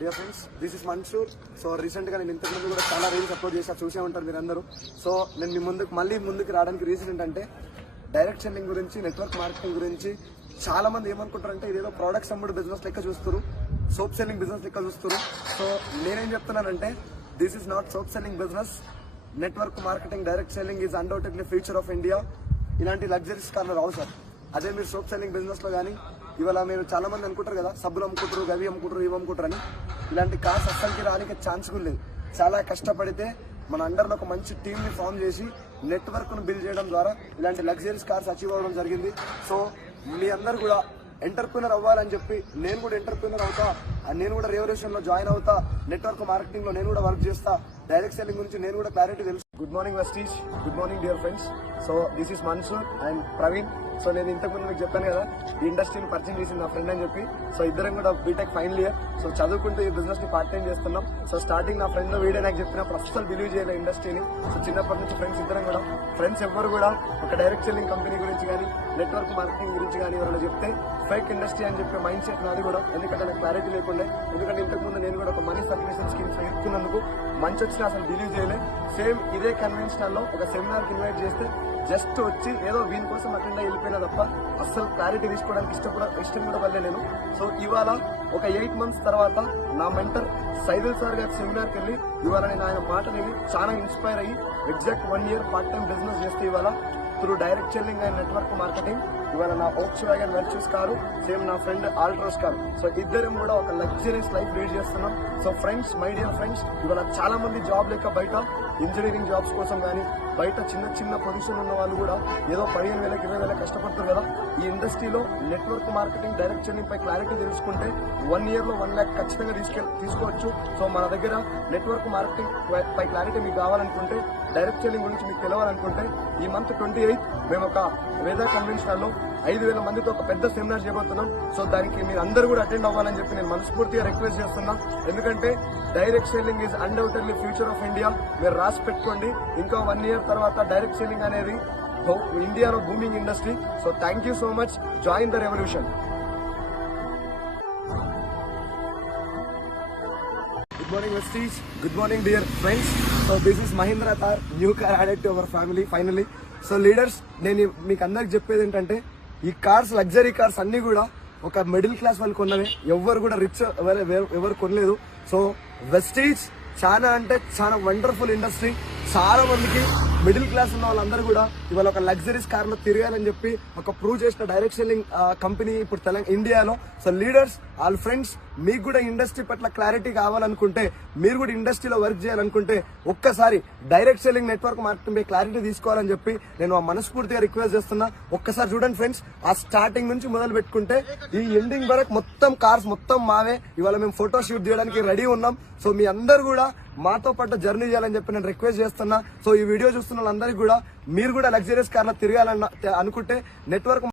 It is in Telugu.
Dear friends this is Mansoor so రీసెంట్గా నేను ఇంతకుముందు కూడా చాలా రీల్స్ అప్లోడ్ చేసా చూసే ఉంటారు మీరందరూ. సో నేను మీ ముందుకు మళ్ళీ ముందుకు రావడానికి రీజన్ ఏంటంటే డైరెక్ట్ సెల్లింగ్ గురించి నెట్వర్క్ మార్కెటింగ్ గురించి చాలా మంది ఏమనుకుంటారంటే ఇదేదో ప్రోడక్ట్స్ అమ్ముడు బిజినెస్ లెక్క చూస్తారు సోప్ సెల్లింగ్ బిజినెస్ లెక్క చూస్తారు సో నేనేం చెప్తున్నానంటే this is not soap selling business network marketing direct selling is undoubtedly future of India ఇలాంటి లగ్జరీస్ కార్లు రావు సార్. అదే మీరు సోప్ సెల్లింగ్ బిజినెస్లో కానీ ఇవాళ మీరు చాలా మంది అనుకుంటారు కదా సబ్బులు అమ్ముకుంటారు గవి అమ్ముకుంటారు ఇవి అమ్ముకుంటారు అని. ఇలాంటి కార్స్ అస్సలకి రానికి ఛాన్స్ కూడా లేదు. చాలా కష్టపడితే మన అండర్లో ఒక మంచి టీంని ఫామ్ చేసి నెట్వర్క్ను బిల్డ్ చేయడం ద్వారా ఇలాంటి లగ్జరీస్ కార్స్ అచీవ్ అవ్వడం జరిగింది. సో మీ అందరు కూడా ఎంటర్ప్రినర్ అవ్వాలని చెప్పి నేను కూడా ఎంటర్ప్రినర్ అవుతా నేను కూడా రెవల్యూషన్లో జాయిన్ అవుతా నెట్వర్క్ మార్కెటింగ్లో నేను కూడా వర్క్ చేస్తా డైరెక్ట్ సెల్లింగ్ గురించి నేను కూడా క్లారిటీ తెలుసు. Good morning Vestige good morning dear friends so this is Mansoor and Praveen so నేను ఇంతకుముందు మీకు చెప్పాను కదా ఈ ఇండస్ట్రీని పరిచయం చేసింది నా ఫ్రెండ్ అని చెప్పి. సో ఇద్దరం కూడా బీటెక్ ఫైనల్ ఇయర్ సో చదువుకుంటూ ఈ బిజినెస్ని పార్ట్ టైం చేస్తున్నాం. సో స్టార్టింగ్ నా ఫ్రెండ్ వీడియో నాకు చెప్పినప్పుడు అస్సలు బిలీవ్ చేయలేదు ఇండస్ట్రీని సో చిన్నప్పటి నుంచి ఫ్రెండ్స్ ఇద్దరం కూడా ఫ్రెండ్స్ ఎవ్వరు కూడా ఒక డైరెక్ట్ సెల్లింగ్ కంపెనీ గురించి కానీ నెట్వర్క్ మార్కెటింగ్ గురించి కానీ ఎవరైనా చెప్తే ఫేక్ ఇండస్ట్రీ అని చెప్పే మైండ్ సెట్ నాది కూడా. ఎందుకంటే నాకు క్లారిటీ లేకుండా. ఎందుకంటే ఇంతకుముందు నేను కూడా ఒక మనీ సర్క్యులేషన్ స్కీమ్స్ ఇస్తున్నందుకు మంచి కన్వెన్షన్ అసలు బిలీవ్ చేయలే. సేమ్ ఇదే కన్వెన్షన్లో ఒక సెమినార్కి ఇన్వైట్ చేస్తే జస్ట్ వచ్చి ఏదో వీని కోసం అటెండ్ అయ్యి తప్ప అస్సలు క్లారిటీ తీసుకోవడానికి ఇష్టం కూడా ఇష్టం కూడా పడలే నేను. సో ఇవాళ ఒక ఎయిట్ మంత్స్ తర్వాత నా మెంటర్ సైదుల్ సార్ గారి సెమినార్కి వెళ్ళి ఇవాళ నేను ఆయన మాట విని చాలా ఇన్స్పైర్ అయ్యి exact one year part time business చేస్తే ఇవాళ through direct selling and network marketing. ఇవాళ నా Volkswagen Virtus car same నా ఫ్రెండ్ ఆల్ట్రోస్ కారు. సో ఇద్దరం కూడా ఒక లగ్జరీస్ లైఫ్ లీడ్ చేస్తున్నాం. So friends my dear friends ఇవాళ చాలా మంది జాబ్ లేక బయట ఇంజనీరింగ్ జాబ్స్ కోసం కానీ బయట చిన్న చిన్న పొజిషన్ ఉన్న వాళ్ళు కూడా ఏదో పదిహేను వేలకు ఇరవై వేలకు కష్టపడుతారు కదా. ఈ ఇండస్ట్రీలో నెట్వర్క్ మార్కెటింగ్ డైరెక్ట్ సెల్లింగ్ పై క్లారిటీ తెలుసుకుంటే వన్ ఇయర్లో వన్ ల్యాక్ ఖచ్చితంగా తీసుకె తీసుకోవచ్చు. సో మన దగ్గర నెట్వర్క్ మార్కెటింగ్ పై క్లారిటీ మీకు కావాలనుకుంటే డైరెక్ట్ సెల్లింగ్ గురించి మీకు తెలవాలనుకుంటే ఈ మంత్ ట్వంటీ ఎయిత్ మేము ఒక వేదా కన్వెన్షన్లో ఐదు వేల మందితో ఒక పెద్ద సెమినార్ చేయబోతున్నాం సో దానికి మీరు అందరూ కూడా అటెండ్ అవ్వాలని చెప్పి నేను మనస్ఫూర్తిగా రిక్వెస్ట్ చేస్తున్నా. ఎందుకంటే direct selling is undoubtedly future of India మీరు రాసి పెట్టుకోండి. ఇంకా వన్ ఇయర్ తర్వాత డైరెక్ట్ సెల్లింగ్ అనేది ఇండియాలో booming industry so thank you so much join the revolution good morning Vestige good morning dear friends so this is Mahindra Thar new car added to our family finally so leaders నేను మీకు అందరికి చెప్పేది ఏంటంటే ఈ కార్స్ లగ్జరీ కార్స్ అన్ని కూడా ఒక మిడిల్ క్లాస్ వాళ్ళు కొన్నవే. ఎవరు కూడా రిచ్ ఎవరు కొనలేదు. సో వెస్టీజ్ చాలా అంటే చాలా వండర్ఫుల్ ఇండస్ట్రీ చాలా మందికి మిడిల్ క్లాస్ ఉన్న వాళ్ళందరూ కూడా ఇవాళ ఒక లగ్జరీస్ కార్లో తిరగాలని చెప్పి ఒక ప్రూవ్ చేసిన డైరెక్ట్ సెల్లింగ్ కంపెనీ ఇప్పుడు తెలంగాణ ఇండియాలో. సో లీడర్స్ వాళ్ళ ఫ్రెండ్స్ మీకు కూడా ఇండస్ట్రీ పట్ల క్లారిటీ కావాలనుకుంటే మీరు కూడా ఇండస్ట్రీలో వర్క్ చేయాలనుకుంటే ఒక్కసారి డైరెక్ట్ సెల్లింగ్ నెట్వర్క్ మార్కెటింగ్ మీద క్లారిటీ తీసుకోవాలని చెప్పి నేను ఆ మనస్ఫూర్తిగా రిక్వెస్ట్ చేస్తున్నా. ఒక్కసారి చూడండి ఫ్రెండ్స్ ఆ స్టార్టింగ్ నుంచి మొదలు పెట్టుకుంటే ఈ ఎండింగ్ వరకు మొత్తం కార్స్ మొత్తం మావే. ఇవాళ మేము ఫోటో షూట్ చేయడానికి రెడీ ఉన్నాం. సో మీ అందరు కూడా మాతో పాటు జర్నీ చేయాలని చెప్పి నేను రిక్వెస్ట్ చేస్తున్నా. సో ఈ వీడియో చూస్తున్న వాళ్ళందరికీ కూడా మీరు కూడా లగ్జరీస్ కార్లో తిరగాలన్న అనుకుంటే నెట్వర్క్